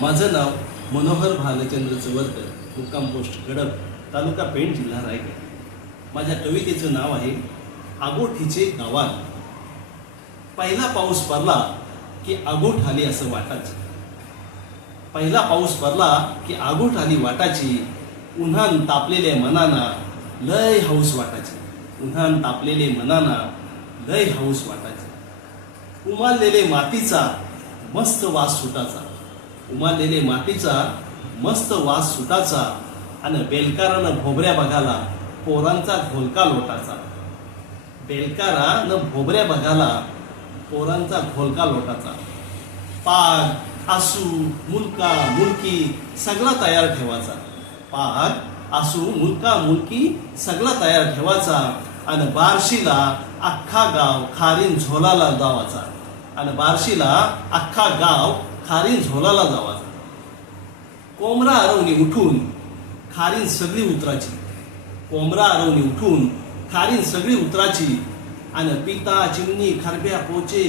माझं नाव मनोहर भालचंद्र चवरकर मुक्काम पोस्ट कडक तालुका पेण जिल्हा रायगड. माझ्या कवितेचं नाव आहे आगोठीचे गावात. पहिला पाऊस पडला की आगोठ आली असं वाटायचं. पहिला पाऊस पडला की आगोठ आली वाटाची उन्हान तापलेल्या मनाना लय हौस वाटायची. उन्हान तापलेले मनाना लय हौस वाटायचे. उमाललेले मातीचा मस्त वास सुटाचा उमाललेले मातीचा मस्त वास सुटाचा आणि बेलकारानं भोबऱ्या बघाला पोरांचा घोलका लोटाचा. बेलकारानं भोबऱ्या बघाला पोरांचा घोलका लोटाचा. पाग आसू मुलका मुलकी सगळा तयार ठेवायचा. पाग आसू मुलका मुलकी सगळा तयार ठेवायचा आणि बार्शीला अख्खा गाव खारीन झोलाला जावाचा आणि बार्शीला अख्खा गाव खारीन झोलाला जावाचा. कोमरा आरवणी उठून खारीन सगळी उतराची. कोमरा आरवणी उठून खारीन सगळी उतराची आणि पिता चिमणी खरब्या पोचे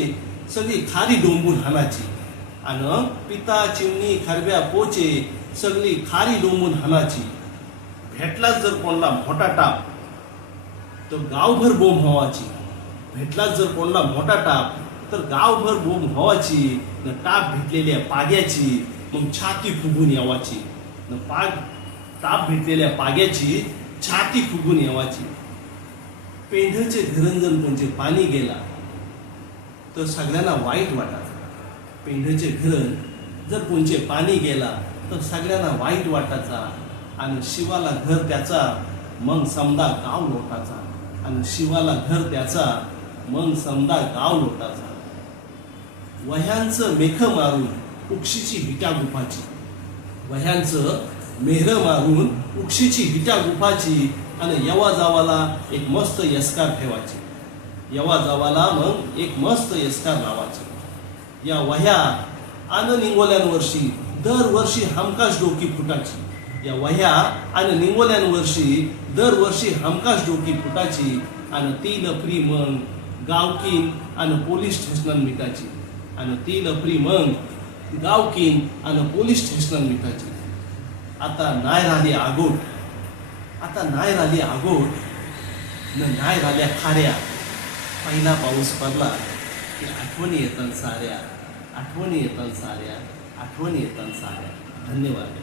सगळी खारी डोंबून हानाची आणि पिता चिमणी खरब्या पोचे सगळी खारी डोंबून हानाची भेटलाच जर कोणला मोठा टाप तर गावभर बोंब हवाची भेटलाच जर कोणला मोठा टाप तर गावभर बोम हवाची न ताप भेटलेल्या पाग्याची मग छाती फुगून यावाची. न पाग ताप भेटलेल्या पाग्याची छाती फुगून यावाची. पेंढ्याचे घरंजन म्हणजे पाणी गेला तर सगळ्यांना वाईट वाटायचं. पेंढरचे घरण जर कोणचे पाणी गेला तर सगळ्यांना वाईट वाटायचा. आणि शिवाला घर त्याचा मग समदा गाव लोटाचा आणि शिवाला घर त्याचा मग समदा गाव लोटाचा वह्यांचं मेख मारून उक्षीची विटा गुफाची. वह्यांचं मेहर मारून उक्षीची विटा गुफाची आणि यवा जावाला एक मस्त यस्कार ठेवायची. यवा जावाला मग एक मस्त यस्कार लावायची. या वह्या आणि निंगोल्यांवर्षी दरवर्षी हमखास डोकी फुटाची या वह्या आणि निंगोल्यांवर्षी दरवर्षी हमखास डोकी फुटाची आणि ती लफरी मग गावकीन आणि पोलीस स्टेशनात मिटाची आणि ती लफरी मग गावकीन आणि पोलीस स्टेशन विकायची आता नाय राहिली आगोट आता नाय राहिली आगोट न नाय राहिल्या खाऱ्या पहिला पाऊस पडला की आठवणी येतात साऱ्या आठवणी येतात साऱ्या आठवणी येतात साऱ्या धन्यवाद